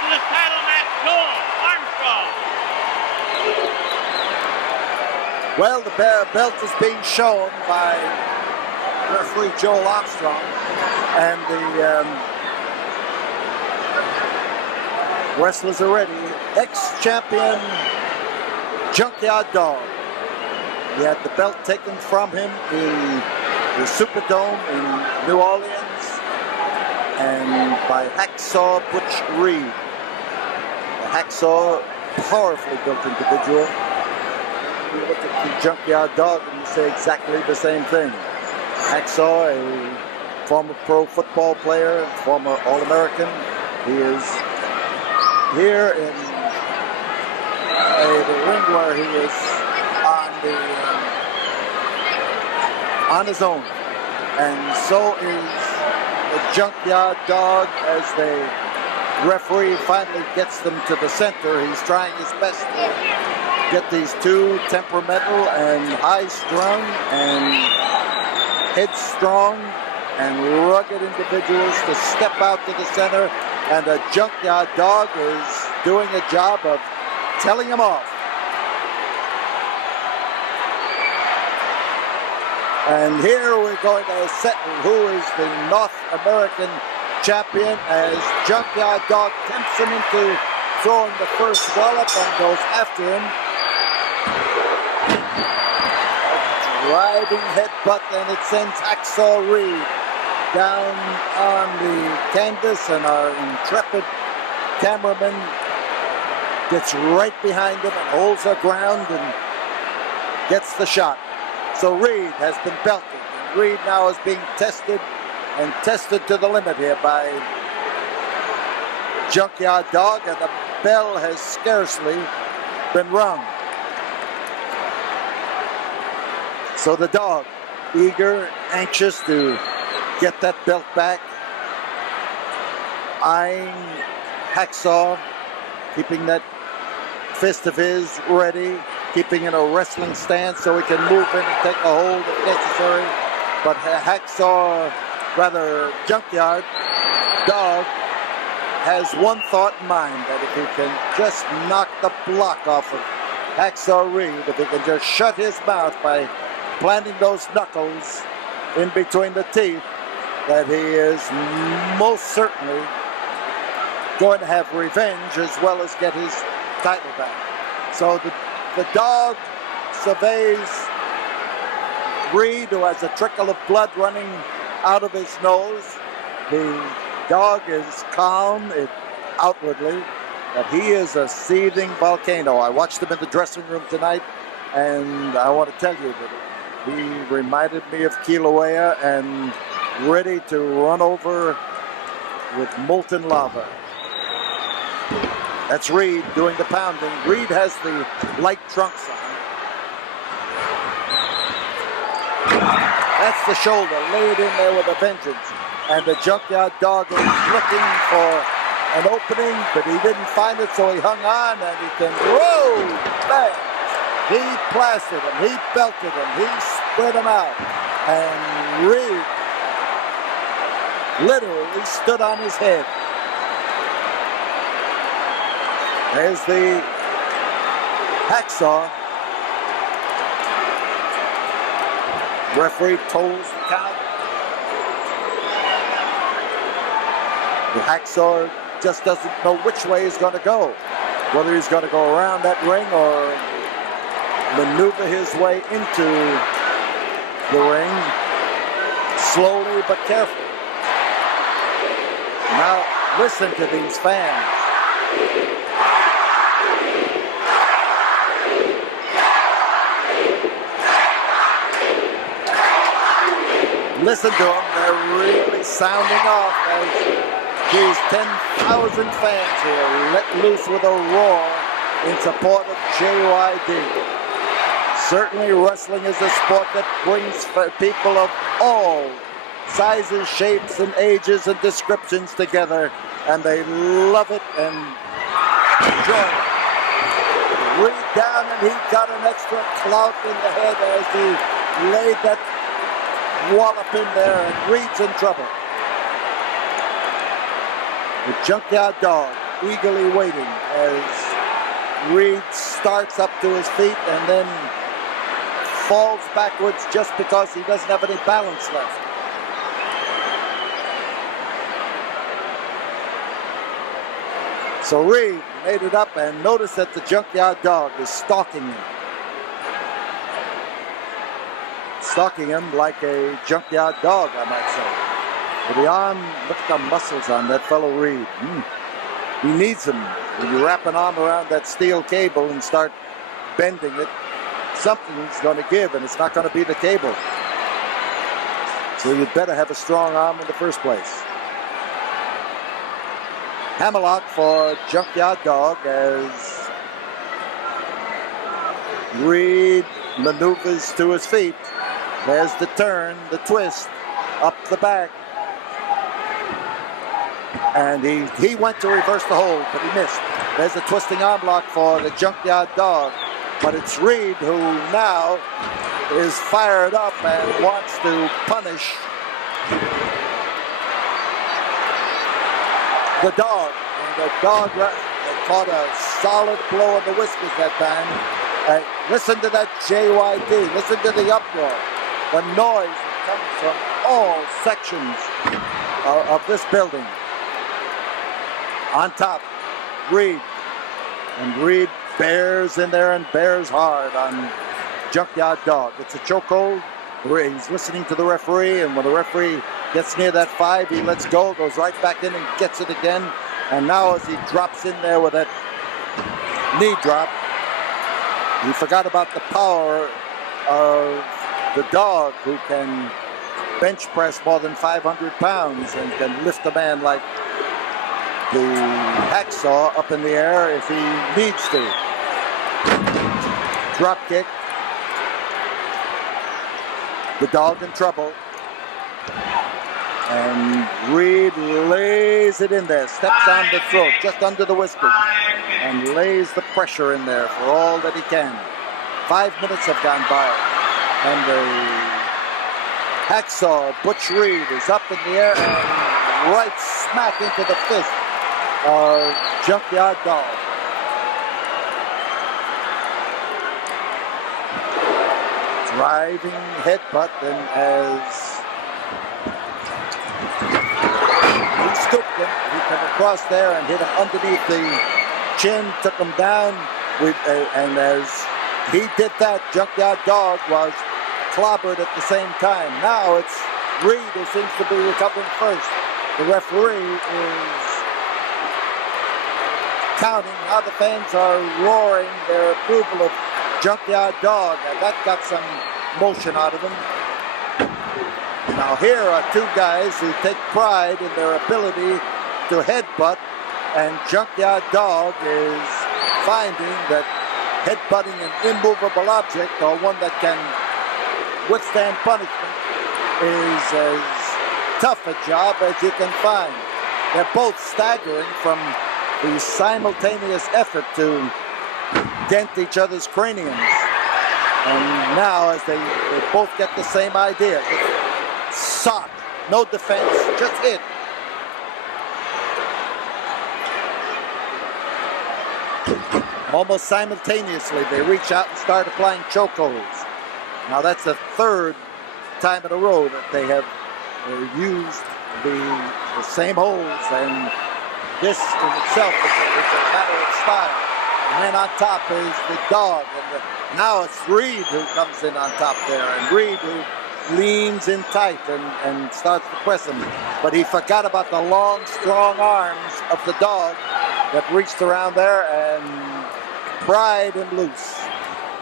for the title match, Joel Armstrong. Well, the belt is being shown by referee Joel Armstrong, and the wrestlers are ready. Ex-champion Junkyard Dog. He had the belt taken from him in the Superdome in New Orleans, and by Hacksaw Butch Reed. The Hacksaw, powerfully built individual. You look at the Junkyard Dog and you say exactly the same thing. Hacksaw, a former pro football player, former All-American. He is here in the ring where he is on his own. And so is the Junkyard Dog as the referee finally gets them to the center. He's trying his best to get these two temperamental and high-strung and headstrong and rugged individuals to step out to the center, and the Junkyard Dog is doing a job of telling them off. And here we're going to settle who is the North American champion as Junkyard Dog tempts him into throwing the first wallop and goes after him. A driving headbutt, and it sends Hacksaw Reed down on the canvas, and our intrepid cameraman gets right behind him and holds her ground and gets the shot. So Reed has been belted, and Reed now is being tested and tested to the limit here by Junkyard Dog, and the bell has scarcely been rung. So the Dog, eager, anxious to get that belt back, eyeing Hacksaw, keeping that fist of his ready, keeping in a wrestling stance so he can move in and take a hold if necessary. But Junkyard Dog has one thought in mind, that if he can just knock the block off of Hacksaw Reed, if he can just shut his mouth by planting those knuckles in between the teeth, that he is most certainly going to have revenge as well as get his title back. So the Dog surveys Reed, who has a trickle of blood running out of his nose. The Dog is calm outwardly, but he is a seething volcano. I watched him in the dressing room tonight, and I want to tell you that he reminded me of Kilauea and ready to run over with molten lava. That's Reed doing the pounding. Reed has the light trunks on. That's the shoulder laid in there with a vengeance. And the Junkyard Dog is looking for an opening, but he didn't find it, so he hung on, and he can, whoa, bang. He plastered him, he belted him, he spread him out. And Reed literally stood on his head. There's the Hacksaw. Referee tolls the count. The Hacksaw just doesn't know which way he's going to go. Whether he's going to go around that ring or maneuver his way into the ring slowly but carefully. Now listen to these fans. Listen to them, they're really sounding off as these 10,000 fans here let loose with a roar in support of JYD. Certainly wrestling is a sport that brings people of all sizes, shapes, and ages and descriptions together, and they love it and enjoy it. Reed down, and he got an extra clout in the head as he laid that wallop in there, and Reed's in trouble. The Junkyard Dog eagerly waiting as Reed starts up to his feet and then falls backwards just because he doesn't have any balance left. So Reed made it up, and notice that the Junkyard Dog is stalking him. Stalking him like a junkyard dog, I might say. With the arm, look at the muscles on that fellow Reed. He needs them. When you wrap an arm around that steel cable and start bending it, something's going to give, and it's not going to be the cable. So you'd better have a strong arm in the first place. Hammerlock for Junkyard Dog as Reed maneuvers to his feet. There's the turn, the twist, up the back. And he went to reverse the hold, but he missed. There's the twisting arm lock for the Junkyard Dog. But it's Reed who now is fired up and wants to punish the dog. And the dog caught a solid blow on the whiskers that time. Listen to that JYD. Listen to the uproar. The noise that comes from all sections of this building. On top, Reed. And Reed bears in there and bears hard on Junkyard Dog. It's a chokehold. He's listening to the referee, and when the referee gets near that 5, he lets go, goes right back in and gets it again. And now as he drops in there with that knee drop, he forgot about the power of the dog, who can bench press more than 500 pounds and can lift a man like the hacksaw up in the air if he needs to. Drop kick. The dog in trouble. And Reed lays it in there, steps on the throat, just under the whiskers, and lays the pressure in there for all that he can. 5 minutes have gone by, and the hacksaw, Butch Reed, is up in the air and right smack into the fist of Junkyard Dog. Driving headbutt, and as he scooped him, he came across there and hit him underneath the chin, took him down, and as he did that, Junkyard Dog was clobbered at the same time. Now it's Reed who seems to be recovering first. The referee is counting. Now the fans are roaring their approval of Junkyard Dog, and that got some motion out of him. Now here are two guys who take pride in their ability to headbutt, and Junkyard Dog is finding that headbutting an immovable object, or one that can withstand punishment, is as tough a job as you can find. They're both staggering from the simultaneous effort to dent each other's craniums. And now as they both get the same idea. Sock, no defense, just hit. Almost simultaneously, they reach out and start applying chokeholds. Now that's the third time in a row that they have used the same holds, and this in itself is a matter of style. And then on top is the dog, and now it's Reed who comes in on top there, and Reed who leans in tight and starts to press him. But he forgot about the long, strong arms of the dog that reached around there and pried him loose.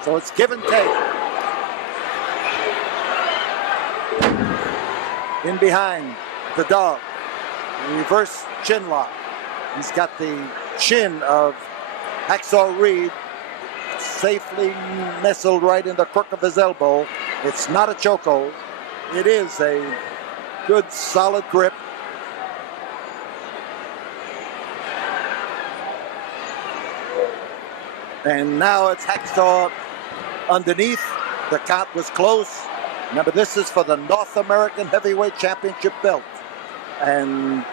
So it's give and take. In behind the dog, reverse chin lock. He's got the chin of Hacksaw Reed safely nestled right in the crook of his elbow. It's not a chokehold. It is a good, solid grip. And now it's Hacksaw underneath. The count was close. Remember, this is for the North American Heavyweight Championship belt. And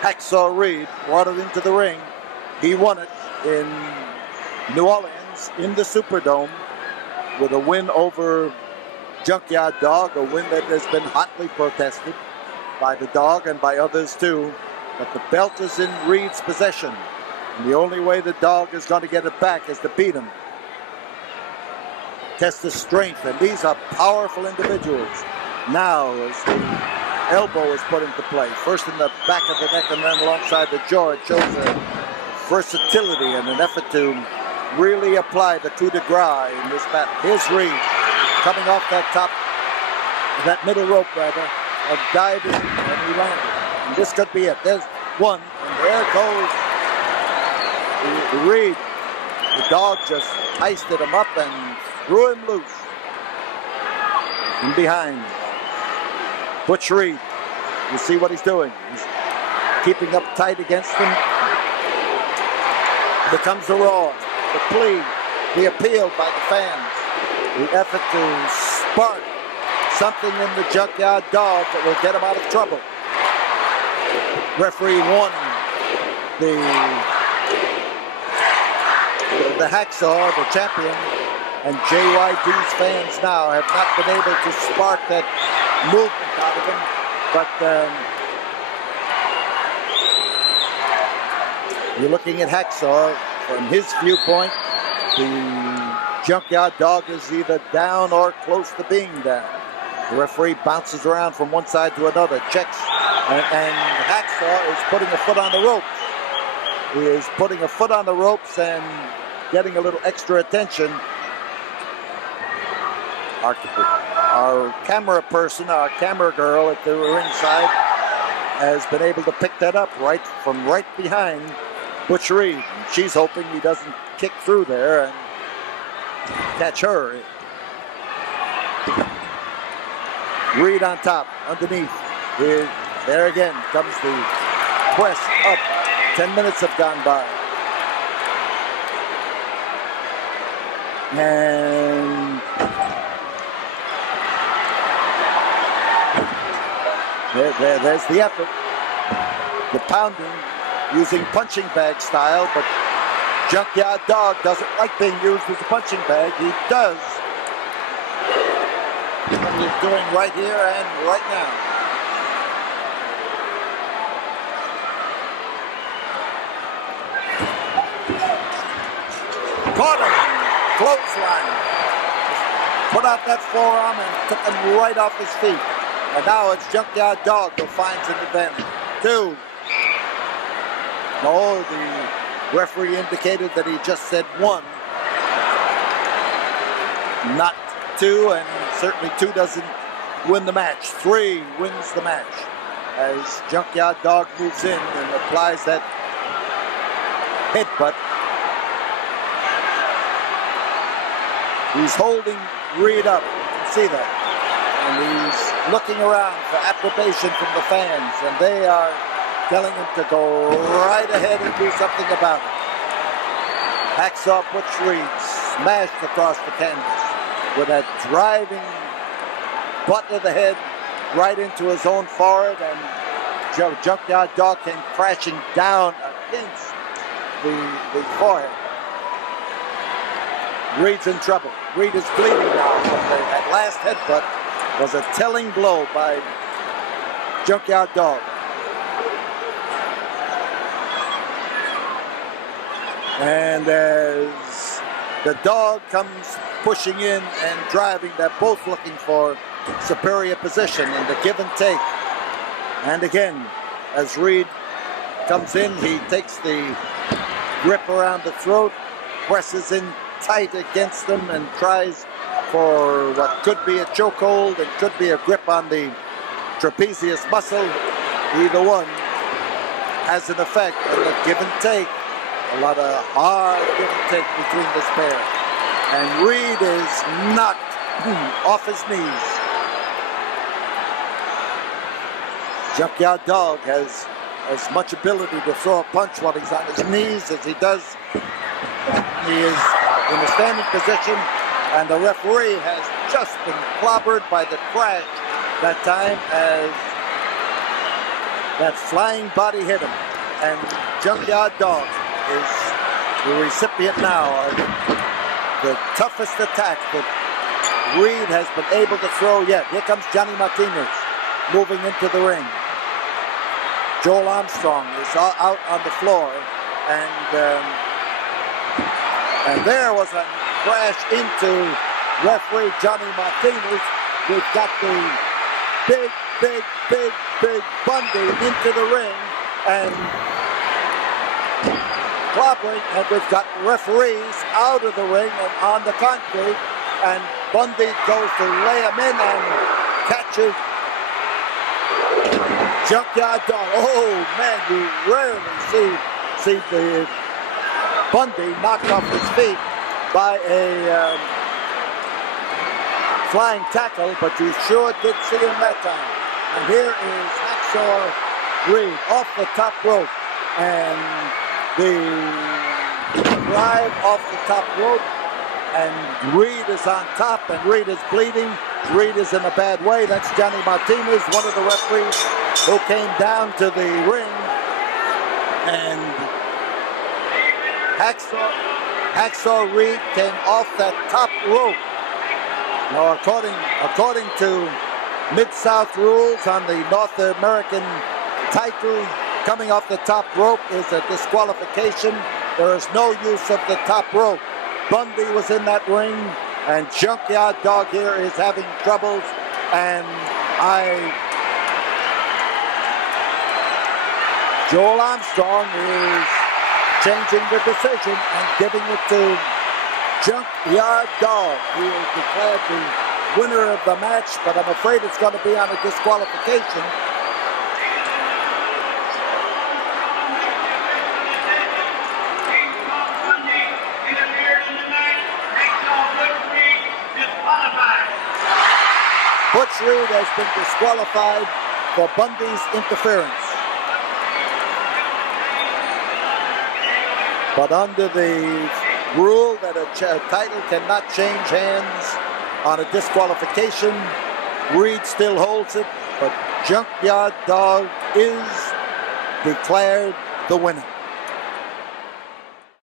Hacksaw Reed brought it into the ring He won it in New Orleans in the Superdome with a win over Junkyard Dog, a win that has been hotly protested by the dog and by others too. But the belt is in Reed's possession. And the only way the dog is going to get it back is to beat him. Test his strength, and these are powerful individuals. Now, as the elbow is put into play, first in the back of the neck and then alongside the jaw, it shows a versatility and an effort to really apply the coup de grace in this battle. Here's Reed coming off that middle rope rather, and diving, and he landed. And this could be it. There's one, and there goes Reed. The dog just heisted him up and threw him loose. And behind, Butch Reed. You see what he's doing. He's keeping up tight against him. Here comes the roar, the plea, the appeal by the fans. The effort to spark something in the Junkyard Dog that will get him out of trouble. Referee warning the Hacksaw, the champion, and JYD's fans now have not been able to spark that movement out of him. But you're looking at Hacksaw. From his viewpoint, the Junkyard Dog is either down or close to being down. The referee bounces around from one side to another, checks, and Hacksaw is putting a foot on the ropes. He is putting a foot on the ropes and getting a little extra attention. Our camera person, our camera girl at the ringside, has been able to pick that up right behind Butch Reed. She's hoping he doesn't kick through there and catch her. Reed on top, underneath. There again comes the press up. 10 minutes have gone by. And there's the effort. The pounding using punching bag style, but Junkyard Dog doesn't like being used as a punching bag. He does what he's doing right here and right now. Caught him, clothesline. Put out that forearm and took him right off his feet. And now it's Junkyard Dog who finds an advantage. 2. No, the referee indicated that he just said 1, not 2, and certainly 2 doesn't win the match. 3 wins the match as Junkyard Dog moves in and applies that headbutt. He's holding Reed up, you can see that. And he's looking around for approbation from the fans, and they are telling him to go right ahead and do something about it. Hacksaw Butch Reed smashed across the canvas with a driving butt of the head right into his own forehead, and Junkyard Dog came crashing down against the forehead. Reed's in trouble. Reed is bleeding now from that last headbutt. Was a telling blow by Junkyard Dog. And as the dog comes pushing in and driving, they're both looking for superior position in the give and take. And again, as Reed comes in, he takes the grip around the throat, presses in tight against them, and tries for what could be a chokehold and could be a grip on the trapezius muscle. Either one has an effect on the give and take. A lot of hard give and take between this pair. And Reed is knocked off his knees. Junkyard Dog has as much ability to throw a punch while he's on his knees as he does. He is in a standing position, and the referee has just been clobbered by the crash that time as that flying body hit him. And Junkyard Dog is the recipient now of the toughest attack that Reed has been able to throw yet. Here comes Johnny Martinez moving into the ring. Joel Armstrong is out on the floor, and there was a crash into referee Johnny Martinez. We've got the big Bundy into the ring and clobbering, and we've got referees out of the ring and on the concrete, and Bundy goes to lay him in and catches Junkyard Dog. Oh man, you rarely see the Bundy knocked off his feet by a flying tackle, but you sure did see him that time. And here is Hacksaw Reed off the top rope, and the drive off the top rope, and Reed is on top, and Reed is bleeding. Reed is in a bad way. That's Johnny Martinez, one of the referees who came down to the ring, and Hacksaw Reed came off that top rope. Now, according to Mid-South rules on the North American title, coming off the top rope is a disqualification. There is no use of the top rope. Bundy was in that ring, and Junkyard Dog here is having troubles, and Joel Armstrong is changing the decision and giving it to Junkyard Dog, who is declared the winner of the match, but I'm afraid it's going to be on a disqualification. Butch Reed has been disqualified for Bundy's interference. But under the rule that a title cannot change hands on a disqualification, Reed still holds it, but Junkyard Dog is declared the winner.